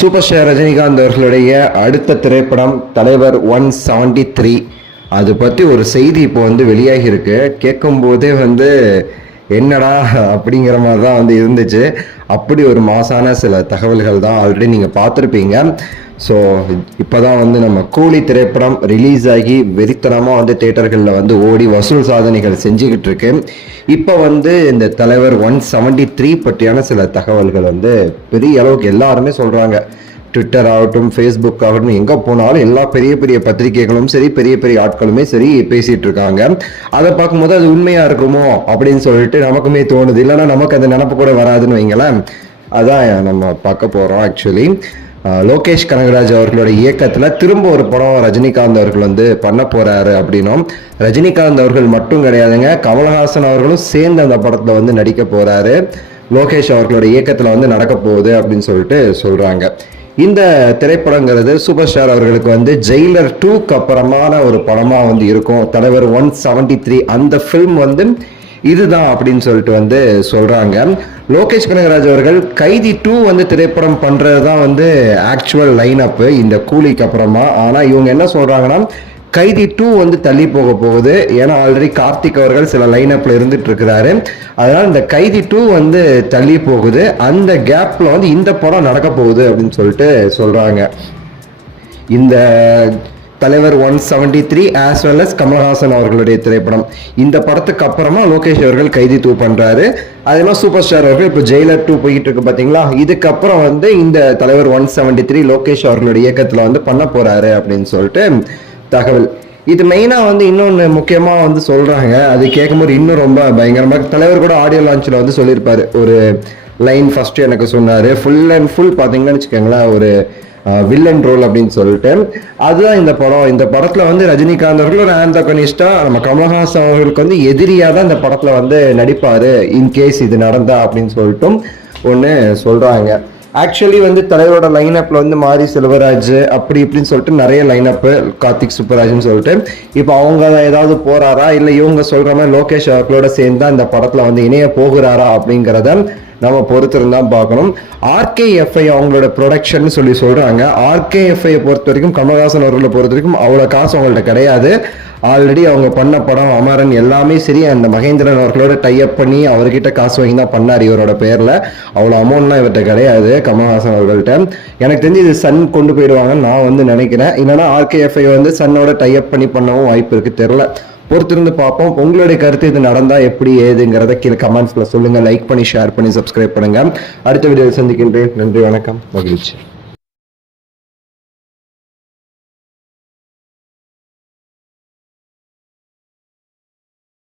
Super star Rajinikanth அவர்களுடைய அடுத்த திரைப்படம் தலைவர் 173. அது பற்றி ஒரு செய்தி இப்போ வெளியாகி இருக்கு. கேட்கும் போதே என்னடா அப்படிங்கிற மாதிரி தான் இருந்துச்சு. அப்படி ஒரு மாசான சில தகவல்கள் தான் ஆல்ரெடி நீங்கள் பார்த்துருப்பீங்க. ஸோ இப்போ தான் நம்ம கூலி திரைப்படம் ரிலீஸ் ஆகி வெறித்தனமாக தேட்டர்களில் ஓடி வசூல் சாதனைகள் செஞ்சுக்கிட்டு இருக்கு. இப்போ இந்த தலைவர் 173 பற்றியான சில தகவல்கள் பெரிய அளவுக்கு எல்லாருமே சொல்கிறாங்க. ட்விட்டர் ஆகட்டும், ஃபேஸ்புக் ஆகட்டும், எங்கே போனாலும் எல்லா பெரிய பெரிய பத்திரிகைகளும் சரி, பெரிய பெரிய ஆட்களுமே சரி பேசிகிட்டு இருக்காங்க. அதை பார்க்கும்போது அது உண்மையாக இருக்குமோ அப்படின்னு சொல்லிட்டு நமக்குமே தோணுது. இல்லைன்னா நமக்கு அந்த நினப்பு கூட வராதுன்னு வைங்களேன். அதான் நம்ம பார்க்க போகிறோம். ஆக்சுவலி லோகேஷ் கனகராஜ் அவர்களோட இயக்கத்தில் திரும்ப ஒரு படம் ரஜினிகாந்த் அவர்கள் பண்ண போகிறாரு அப்படின்னும், ரஜினிகாந்த் அவர்கள் மட்டும் கிடையாதுங்க, கமலஹாசன் அவர்களும் சேர்ந்து அந்த படத்தில் நடிக்க போகிறாரு. லோகேஷ் அவர்களோட இயக்கத்தில் நடக்க போகுது அப்படின்னு சொல்லிட்டு சொல்கிறாங்க. இந்த திரைப்படங்கிறது சூப்பர் ஸ்டார் அவர்களுக்கு ஜெயிலர் 2க்கு அப்புறமான ஒரு படமாக இருக்கும். தலைவர் 173 அந்த ஃபில்ம் இதுதான் அப்படின்னு சொல்லிட்டு சொல்றாங்க. லோகேஷ் கனகராஜ் அவர்கள் கைதி 2 திரைப்படம் பண்றது தான் ஆக்சுவல் லைன் அப் இந்த கூலிக்கு அப்புறமா. ஆனா இவங்க என்ன சொல்றாங்கன்னா, கைதி 2 தள்ளி போக போகுது. ஏன்னா ஆல்ரெடி கார்த்திக் அவர்கள் சில லைன் அப்ல இருந்துட்டு இருக்கிறாரு. அதனால இந்த கைதி 2 தள்ளி போகுது. அந்த கேப்ல இந்த படம் நடக்க போகுது அப்படின்னு சொல்லிட்டு சொல்றாங்க. இந்த தலைவர் 173 ஆஸ் வெல் அஸ் கமல்ஹாசன் அவர்களுடைய திரைப்படம். இந்த படத்துக்கு அப்புறமா லோகேஷ் அவர்கள் கைதி 2 பண்றாரு. அதெல்லாம் சூப்பர் ஸ்டார் அவர்கள் இப்போ ஜெயிலர் 2 போயிட்டு இருக்கு பாத்தீங்களா. இதுக்கப்புறம் இந்த தலைவர் 173 லோகேஷ் அவர்களுடைய இயக்கத்துல பண்ண போறாரு அப்படின்னு சொல்லிட்டு தகவல். இது மெயினா இன்னொன்னு முக்கியமா சொல்றாங்க. அது கேட்கும்போது இன்னும் ரொம்ப பயங்கரமா. தலைவர் கூட ஆடியோ லான்ச்ல சொல்லியிருப்பாரு. ஒரு லைன் ஃபர்ஸ்ட் எனக்கு சொன்னாரு. ஃபுல் அண்ட் ஃபுல் பாத்தீங்கன்னு வச்சுக்கோங்களேன், ஒரு வில்லன் ரோல் அப்படின்னு சொல்லிட்டு. அதுதான் இந்த படம். இந்த படத்துல ரஜினிகாந்த் அவர்கள் ஒரு ஆந்தகனிஸ்டா, நம்ம கமல்ஹாசன் அவர்களுக்கு எதிரியா தான் இந்த படத்துல நடிப்பாரு இன்கேஸ் இது நடந்தா அப்படின்னு சொல்லிட்டும் ஒன்று சொல்றாங்க. ஆக்சுவலி தலைவரோட லைன் அப்ல மாரி செல்வராஜ் அப்படி இப்படின்னு சொல்லிட்டு நிறைய லைன் அப், கார்த்திக் சுப்பராஜ்னு சொல்லிட்டு இப்போ அவங்க ஏதாவது போறாரா இல்லை இவங்க சொல்ற மாதிரி லோகேஷ் அவர்களோட சேர்ந்தா இந்த படத்துல இணைய போகிறாரா அப்படிங்கிறத நம்ம பொறுத்திருந்தான் பார்க்கணும். RKFI அவங்களோட ப்ரொடக்ஷன் சொல்றாங்க. RKFI பொறுத்த வரைக்கும், கமல்ஹாசன் அவர்களை பொறுத்த வரைக்கும் அவ்வளோ காசு அவங்கள்ட்ட கிடையாது. ஆல்ரெடி அவங்க பண்ண படம் அமரன் எல்லாமே சரி, அந்த மகேந்திரன் அவர்களோட டைப் பண்ணி அவர்கிட்ட காசு வாங்கி தான் பண்ணார் இவரோட பேர்ல. அவ்வளோ அமௌண்ட்லாம் இவர்கிட்ட கிடையாது கமல்ஹாசன் அவர்கள்ட்ட. எனக்கு தெரிஞ்சு இது சன் கொண்டு போயிடுவாங்கன்னு நான் நினைக்கிறேன். இல்லைன்னா RKFI சன்னோட டைப் பண்ணி பண்ணவும் வாய்ப்பு இருக்கு, தெரியல. பொறுத்திருந்து பார்ப்போம். உங்களுடைய கருத்து இது நடந்தா எப்படி ஏதுங்கிறத கீழே கமெண்ட்ஸ்ல சொல்லுங்க. லைக் பண்ணி, ஷேர் பண்ணி, சப்ஸ்கிரைப் பண்ணுங்க. அடுத்த வீடியோவில் சந்திக்கின்றேன். நன்றி, வணக்கம், மகிழ்ச்சி.